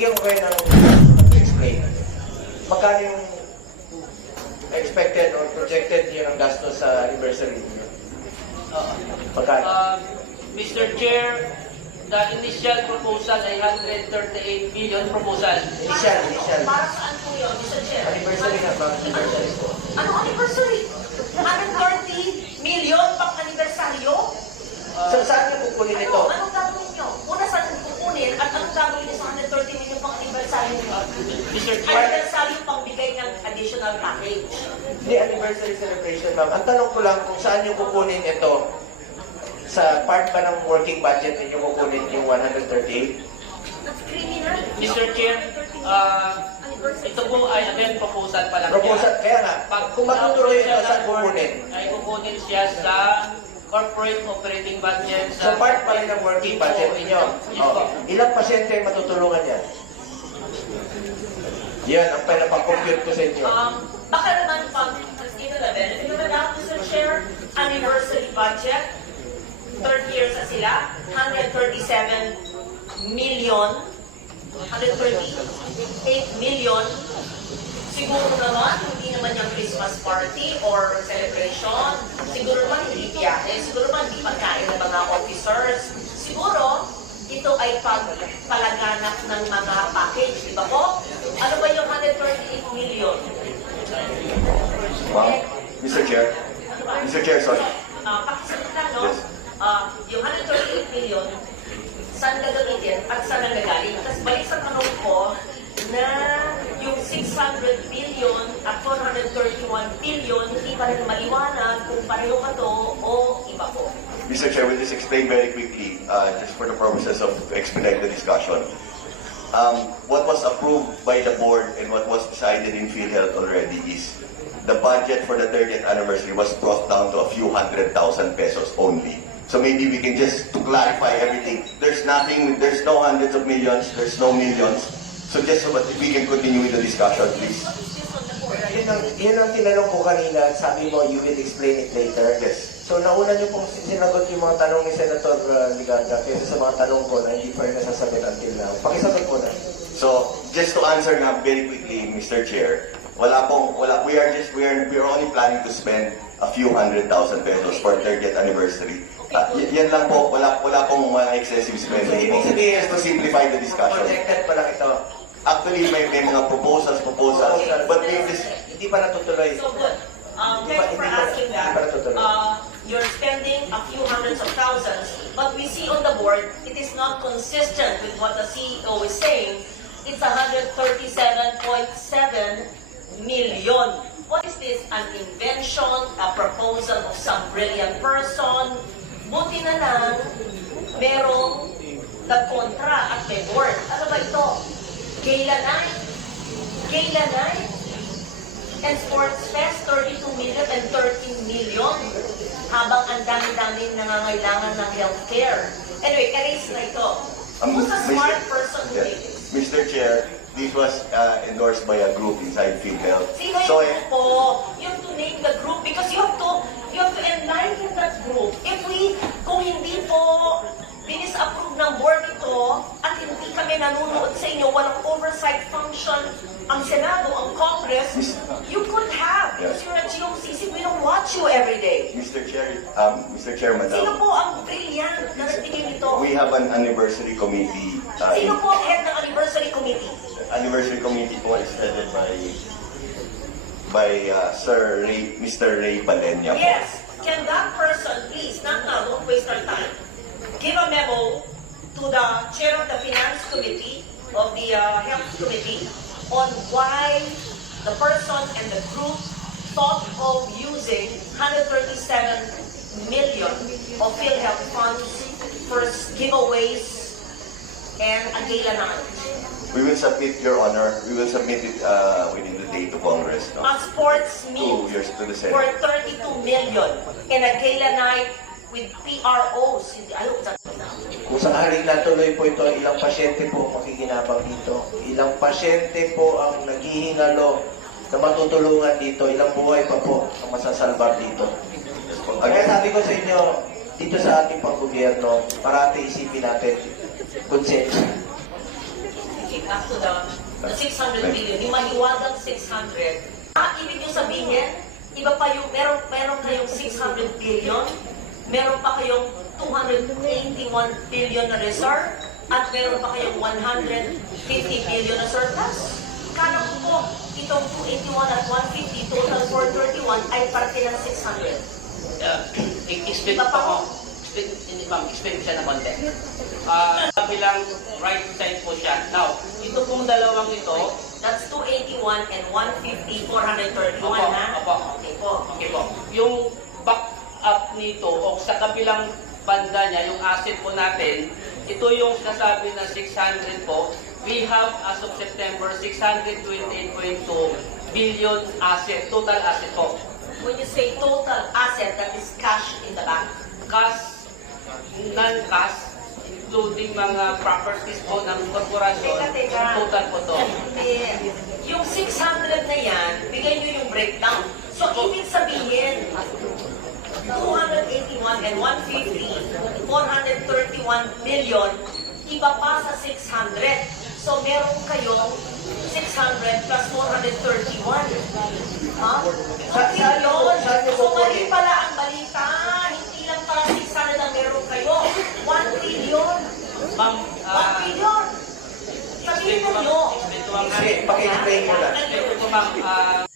bigyan ko kayo ng explain. Magkano yung expected or projected niyo ng gastos sa anniversary niyo? Magkano? Mr. Chair, the initial proposal ay 138 million proposal. Initial. Para saan po yun, Mr. Chair? Anniversary na ba? Anniversary po. Anong anniversary? 130 million pang anibersaryo? So, saan niyo kukunin ito? Anong gagawin nyo? Una saan kukunin at anong gagawin nyo sa 130 million pang anibersaryo nyo? Mr. Chair, Anibersaryo pang bigay ng additional package. Hindi, anniversary celebration, ma'am. Ang tanong ko lang kung saan niyo kukunin ito. Sa part ba ng working budget ninyo kukunin yung 138? That's criminal. Mr. Chair, ito po ay again proposal pa lang Proposal, yan. kaya nga, kung matutuloy ito, saan board, kukunin? ay kukunin siya sa corporate operating budget. So, part pa rin ng working budget ninyo. Yes, po. Ilang pasyente ang matutulungan yan? Yan, ang pinapag-compute ko sa inyo. Baka naman pang ito na benefit naman na, Mr. Chair, anniversary budget, third year sa sila, 137 million, 138 million. Siguro naman, hindi naman yung Christmas party or celebration. Siguro naman hindi biyahe. Siguro naman hindi pagkain ng mga officers. Siguro, ito ay palaganap ng mga package. Di ba po? Ano ba yung 138 million? Wow. Mr. Chair. Mr. Chair, sorry. Pakisagot lang, no? Yung 138 million, saan gagamitin at saan ang nagaling? Tapos balik sa tanong ko na yung 600 billion at 431 billion, hindi pa rin maliwanag kung pareho ba to o iba po. Mr. Chair, we'll just explain very quickly, just for the purposes of expedite the discussion. What was approved by the board and what was decided in PhilHealth already is the budget for the 30th anniversary was brought down to a few 100,000 pesos only. So maybe we can just to clarify everything. There's nothing, there's no hundreds of millions, there's no millions. So just so that we can continue with the discussion, please. Yun ang tinanong ko kanina, sabi mo, you will explain it later. Yes. So, nauna niyo pong sinagot yung mga tanong ni Senator Liganda kaysa sa mga tanong ko na hindi pa rin nasasagot until now. Pakisagot po na. So just to answer na very quickly, Mr. Chair, we are only planning to spend a few 100,000 pesos for 30th anniversary. Yan lang po, wala pong excessive spending. Ibig sabihin, Just to simplify the discussion. Projected pa lang ito. Actually, may mga proposals, but we just... Hindi pa natutuloy. So good. Thank you for asking that. You're spending a few hundreds of thousands, but we see on the board, it is not consistent with what the CEO is saying. It's 137.7 million. What is this? An invention, a proposal of some brilliant person? Buti na lang, merong nagkontra at may board. Ano ba ito? Gala night? Gala night? And Sports Fest, 32 million and 13 million. Habang ang dami-daming nangangailangan ng healthcare. Anyway, erase na ito. Who's a smart person who did this? Mr. Chair, this was endorsed by a group inside PhilHealth. Sino yung group po? You have to name the group because you have to enlighten that group. Kung hindi po binis-approve ng board ito at hindi kami nanonood sa inyo, walang oversight function ang Senado, ang Congress, you could have because you're a GOCC. We don't watch you every day. Mr. Chair, Sino Madam, po ang brilliant na nagtingin nito? we have an anniversary committee. Sino po ang head ng anniversary committee? Anniversary committee po is headed by Mr. Ray Palenya. Yes. Can that person, please, not now, don't waste our time, give a memo to the chair of the Finance Committee, of the Health Committee, on why the person and the group thought of using 137 million of PhilHealth funds for giveaways and a gala night. We will submit, Your Honor, we will submit it within the day to Congress. No? A sports meet 2 years to the for Senate. 32 million and a gala night with PROs. Ayaw ko na. Kung sakaling natuloy po ito, ilang pasyente po makikinabang dito. Ilang pasyente po ang naghihingalo na matutulungan dito. Ilang buhay pa po ang masasalbar dito. Kaya sabi ko sa inyo, dito sa ating panggobyerno, parati isipin natin, konsensya. back to the 600 billion, yung mahiwagang 600. Ibig nyo sabihin, iba pa yung, meron kayong 600 billion, meron pa kayong 281 billion na reserve, at meron pa kayong 150 billion na surplus. Kala ko po, itong 281 at 150, total 431 ay parte ng 600. Explain Iba pa pa ko. po. Hindi ma'am, explain ko siya ng konti. Kabilang right side po siya. Now, ito pong dalawang ito, That's 281 and 150, 431 Opo, ha? opo. Okay po. okay po, yung back up nito o sa kabilang banda niya, yung asset po natin, ito yung sasabi na 600 po, we have as of September 628.2 billion asset, total asset po. When you say total asset, that is cash in the bank. Cash, non-cash, including mga properties po ng korporasyon, Teka. total po to. Hindi. Yung 600 na yan, bigay nyo yung breakdown. So, ibig sabihin, 281 and 150, 431 million, iba pa sa 600. So, meron kayong 600 plus 431. Ha? Saan niyo So, po mali pala ang balita. Hindi lang pala 600 ang meron kayo. 1 trillion. Ma'am, 1 trillion. Sabihin na nyo. explain ko ma'am. Paki-explain mo lang. Explain ko ma'am,